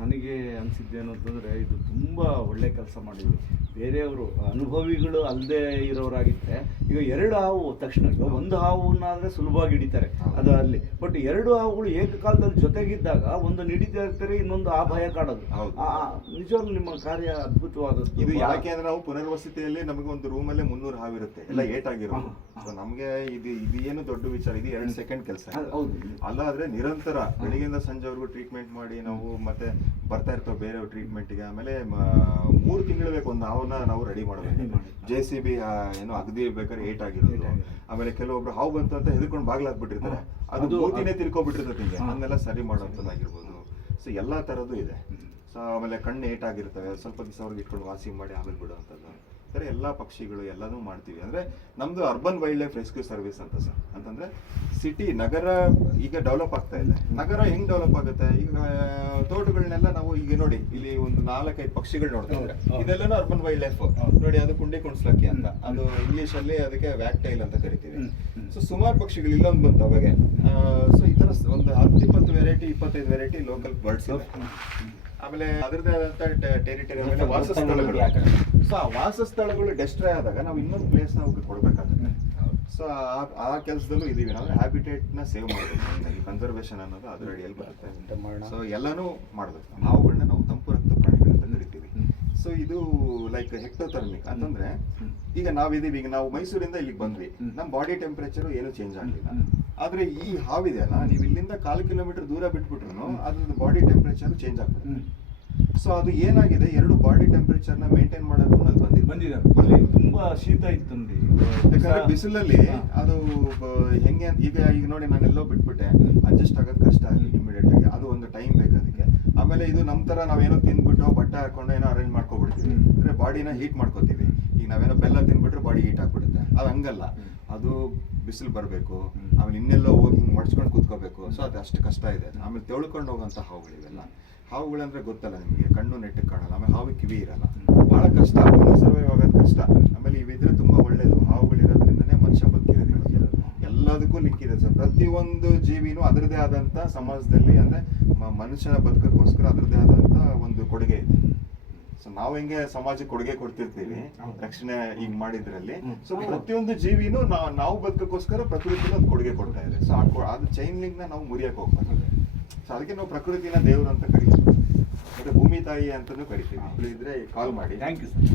ನನಗೆ ಅನಿಸಿದ್ದೇನು ಅಂತಂದರೆ ಇದು ತುಂಬ ಒಳ್ಳೆ ಕೆಲಸ ಮಾಡಿದ್ವಿ. ಬೇರೆಯವರು ಅನುಭವಿಗಳು ಅಲ್ಲದೆ ಇರೋರಾಗಿದ್ದರೆ ಈಗ 2 ಹಾವು ತಕ್ಷಣ, ಈಗ 1 ಹಾವನ್ನಾದರೆ ಸುಲಭವಾಗಿ ಹಿಡಿತಾರೆ ಅದರಲ್ಲಿ, ಬಟ್ 2 ಹಾವುಗಳು ಏಕಕಾಲದಲ್ಲಿ ಜೊತೆಗಿದ್ದಾಗ ಒಂದು ಹಿಡಿತಾ ಇರ್ತಾರೆ, ಇನ್ನೊಂದು ಆ ಭಯ ಕಾಡೋದು. ನಿಜವಾಗ್ಲೂ ನಿಮ್ಮ ಕಾರ್ಯ ಅದ್ಭುತವಾದದ್ದು. ಇದು ಯಾಕೆ ಅಂದ್ರೆ ನಾವು ಪುನರ್ವಸತಿಯಲ್ಲಿ ನಮಗೆ ಒಂದು ರೂಮಲ್ಲೇ 300 ಹಾವು ಇರುತ್ತೆ, ಎಲ್ಲ ಏಟಾಗಿರೋದು. ಸೊ ನಮಗೆ ಇದು ಏನು ದೊಡ್ಡ ವಿಚಾರ, ಇದು 2 ಸೆಕೆಂಡ್ ಕೆಲಸ ಅಲ್ಲ. ಆದ್ರೆ ನಿರಂತರ ಬೆಳಿಗ್ಗೆಯಿಂದ ಸಂಜೆವರೆಗೂ ಟ್ರೀಟ್ಮೆಂಟ್ ಮಾಡಿ ನಾವು ಮತ್ತೆ ಬರ್ತಾ ಇರ್ತೇವೆ ಬೇರೆ ಟ್ರೀಟ್ಮೆಂಟ್ಗೆ. ಆಮೇಲೆ 3 ತಿಂಗಳು ಬೇಕು ಒಂದು ಹಾವನ್ನ ನಾವು ರೆಡಿ ಮಾಡಬೇಕು. JCB ಏನೋ ಅಗದಿ ಬೇಕಾದ್ರೆ ಏಟಾಗಿರೋದು. ಆಮೇಲೆ ಕೆಲವೊಬ್ರು ಹಾವು ಬಂತು ಅಂತ ಹೆದರ್ಕೊಂಡು ಬಾಗ್ಲಾಕ್ಬಿಟ್ಟಿರ್ತಾರೆ, ಅದು ಮೂತಿನೇ ತಿರ್ಕೊಬಿಟ್ಟಿರ್ತದೆ, ಹಿಂಗೆ ಅದನ್ನೆಲ್ಲ ಸರಿ ಮಾಡೋಂಥದ್ದಾಗಿರ್ಬೋದು. ಸೊ ಎಲ್ಲಾ ತರದ್ದು ಇದೆ. ಸೊ ಆಮೇಲೆ ಕಣ್ಣು ಏಟಾಗಿರ್ತವೆ, ಸ್ವಲ್ಪ ದಿವಸ ಅವ್ರಿಗೆ ಇಟ್ಕೊಂಡು ವಾಸಿ ಮಾಡಿ ಆಮೇಲೆ ಬಿಡುವಂಥದ್ದು. ಸರಿ, ಎಲ್ಲ ಪಕ್ಷಿಗಳು ಎಲ್ಲನೂ ಮಾಡ್ತೀವಿ. ಅಂದ್ರೆ ನಮ್ದು urban wild life rescue service ಅಂತ ಸರ್. ಅಂತಂದ್ರೆ ಸಿಟಿ ನಗರ ಈಗ ಡೆವಲಪ್ ಆಗ್ತಾ ಇದೆ. ನಗರ ಹೆಂಗ್ ಡೆವಲಪ್ ಆಗುತ್ತೆ, ಈಗ ತೋಟಗಳನ್ನೆಲ್ಲ ನಾವು ಈಗ ನೋಡಿ ಇಲ್ಲಿ ಒಂದು 4-5 ಪಕ್ಷಿಗಳು ನೋಡ್ತಾ ಇದ್ರೆ ಇದೆಲ್ಲನೂ ಅರ್ಬನ್ ವೈಲ್ಡ್ ಲೈಫ್ ನೋಡಿ. ಅದು ಕುಂಡಿ ಕುಣಿಸ್ಲಕ್ಕಿ ಅಂತ, ಅದು ಇಂಗ್ಲಿಷ್ ಅಲ್ಲಿ ಅದಕ್ಕೆ ವ್ಯಾಕ್ಟೈಲ್ ಅಂತ ಕರಿತೀವಿ. ಸೊ ಸುಮಾರು ಪಕ್ಷಿಗಳು ಇಲ್ಲೊಂದು ಬಂತು ಅವಾಗೆ. ಸೊ ಈ ತರ ಒಂದು 10-20 ವೆರೈಟಿ 25 ವೆರೈಟಿ ಲೋಕಲ್ ಬರ್ಡ್ಸ್ ಇದೆ. ಆಮೇಲೆ ಅದರದೇ ಆದಂತ ಟೆರಿಟರಿ, ಆಮೇಲೆ ವಾಸಸ್ಥಳಗಳು. ಸೊ ಆ ವಾಸಸ್ಥಳಗಳು ಡೆಸ್ಟ್ರಾಯ್ ಆದಾಗ ನಾವು ಇನ್ನೊಂದು ಪ್ಲೇಸ್ ನಾವು ಕೊಡ್ಬೇಕಾಗುತ್ತೆ. ಸೊ ಆ ಕೆಲಸದಲ್ಲೂ ಇದೀವಿ ನಾವು. ಹ್ಯಾಬಿಟೇಟ್ ನ ಸೇವ್ ಮಾಡಬೇಕು, ಈ ಕನ್ಸರ್ವೇಷನ್ ಅನ್ನೋದು ಅದರ ಅಡಿಯಲ್ಲಿ ಬರುತ್ತೆ. ಸೊ ಎಲ್ಲಾನು ಮಾಡ್ಬೇಕು. ಹಾವುಗಳನ್ನ ನಾವು ತಂಪು ರಕ್ತ ಪ್ರಾಣಿಗಳು ಅಂತ ಕರಿತೀವಿ. ಸೊ ಇದು ಲೈಕ್ ಹೆಕ್ಟೋಥರ್ಮಿಕ್ ಅಂತಂದ್ರೆ, ಈಗ ನಾವಿದೀವಿ, ಈಗ ನಾವು ಮೈಸೂರಿಂದ ಇಲ್ಲಿಗೆ ಬಂದ್ವಿ, ನಮ್ಮ ಬಾಡಿ ಟೆಂಪರೇಚರ್ ಏನು ಚೇಂಜ್ ಆಗಲಿಲ್ಲ. ಆದ್ರೆ ಈ ಹಾವಿದೆಯಲ್ಲ, ನೀವು ಇಲ್ಲಿಂದ 4 ಕಿಲೋಮೀಟರ್ ದೂರ ಬಿಟ್ಬಿಟ್ರು ಅದ್ರದ್ದು ಬಾಡಿ ಟೆಂಪರೇಚರ್ ಚೇಂಜ್ ಆಗ್ತದೆ. ಸೊ ಅದು ಏನಾಗಿದೆ, 2 ಬಾಡಿ ಟೆಂಪರೇಚರ್ ನ ಮೇಂಟೈನ್ ಮಾಡೋದು ಅಲ್ಲಿ ಬಂದಿದೆ. ಅಲ್ಲಿ ತುಂಬಾ ಶೀತ ಇತ್ತು, ಯಾಕಂದ್ರೆ ಬಿಸಿಲಲ್ಲಿ ಅದು ಹೆಂಗೆ ಈಗ ನೋಡಿ ನಾನೆಲ್ಲೋ ಬಿಟ್ಬಿಟ್ಟೆ, ಅಡ್ಜಸ್ಟ್ ಆಗೋದು ಕಷ್ಟ ಆಗಿ ಇಮಿಡಿಯೇಟ್ ಆಗಿ. ಅದು ಒಂದು ಟೈಮ್ ಬೇಕು ಅದಕ್ಕೆ. ಆಮೇಲೆ ಇದು ನಮ್ ತರ ನಾವೇನೋ ತಿಂದ್ಬಿಟ್ಟು ಬಟ್ಟೆ ಹಾಕೊಂಡು ಏನೋ ಅರೇಂಜ್ ಮಾಡ್ಕೊಬಿಡ್ತೀವಿ, ಅಂದ್ರೆ ಬಾಡಿನ ಹೀಟ್ ಮಾಡ್ಕೋತೀವಿ. ಈಗ ನಾವೇನೋ ಬೆಲ್ಲ ತಿನ್ಬಿಟ್ರೆ ಬಾಡಿ ಹೀಟ್ ಆಗ್ಬಿಡುತ್ತೆ. ಅದು ಹಂಗಲ್ಲ, ಅದು ಬಿಸಿಲು ಬರಬೇಕು, ಆಮೇಲೆ ಇನ್ನೆಲ್ಲೋ ಹೋಗಿ ಹಿಂಗೆ ಮಡ್ಸ್ಕೊಂಡು ಕೂತ್ಕೋಬೇಕು. ಸೊ ಅದು ಅಷ್ಟು ಕಷ್ಟ ಇದೆ. ಆಮೇಲೆ ತೆಳ್ಕೊಂಡು ಹೋಗೋಂಥ ಹಾವುಗಳಿವೆಲ್ಲ. ಹಾವುಗಳಂದ್ರೆ ಗೊತ್ತಲ್ಲ ನಿಮಗೆ, ಕಣ್ಣು ನೆಟ್ಟಗೆ ಕಾಣಲ್ಲ, ಆಮೇಲೆ ಹಾವಿಗೆ ಕಿವಿ ಇರಲ್ಲ, ಬಹಳ ಕಷ್ಟ. ಸರ್ವೈವ್ ಆಗೋದು ಕಷ್ಟ. ಆಮೇಲೆ ಇವಿದ್ರೆ ತುಂಬಾ ಒಳ್ಳೇದು. ಹಾವುಗಳಿರೋದ್ರಿಂದನೇ ಮನುಷ್ಯ ಬದುಕಿರೋದು. ಎಲ್ಲದಕ್ಕೂ ಲಿಂಕ್ ಇದೆ ಸರ್. ಪ್ರತಿಯೊಂದು ಜೀವಿನೂ ಅದರದೇ ಆದಂತ ಸಮಾಜದಲ್ಲಿ, ಅಂದ್ರೆ ಮನುಷ್ಯನ ಬದುಕಕ್ಕೋಸ್ಕರ ಅದರದೇ ಆದಂತ ಒಂದು ಕೊಡುಗೆ ಇದೆ. ಸೊ ನಾವು ಹೆಂಗೆ ಸಮಾಜಕ್ಕೆ ಕೊಡುಗೆ ಕೊಡ್ತಿರ್ತೀವಿ ರಕ್ಷಣೆ ಈಗ ಮಾಡಿದ್ರಲ್ಲಿ, ಸೊ ಪ್ರತಿಯೊಂದು ಜೀವಿನೂ ನಾವು ಬದುಕಕ್ಕೋಸ್ಕರ ಪ್ರಕೃತಿನ ಒಂದು ಕೊಡುಗೆ ಕೊಡ್ತಾ ಇದೆ. ಸೊ ಅದು ಚೈನ್ ಲಿಂಕ್ ನ ನಾವು ಮುರಿಯಕ್ಕೆ ಹೋಗ್ಬಾರ್ದು. ಸೊ ಅದಕ್ಕೆ ನಾವು ಪ್ರಕೃತಿನ ದೇವರು ಅಂತ ಕರಿತೀವಿ, ಮತ್ತೆ ಭೂಮಿ ತಾಯಿ ಅಂತಾನೂ ಕರಿತೀವಿ. ಇದ್ರೆ ಕಾಲ್ ಮಾಡಿ. Thank you sir.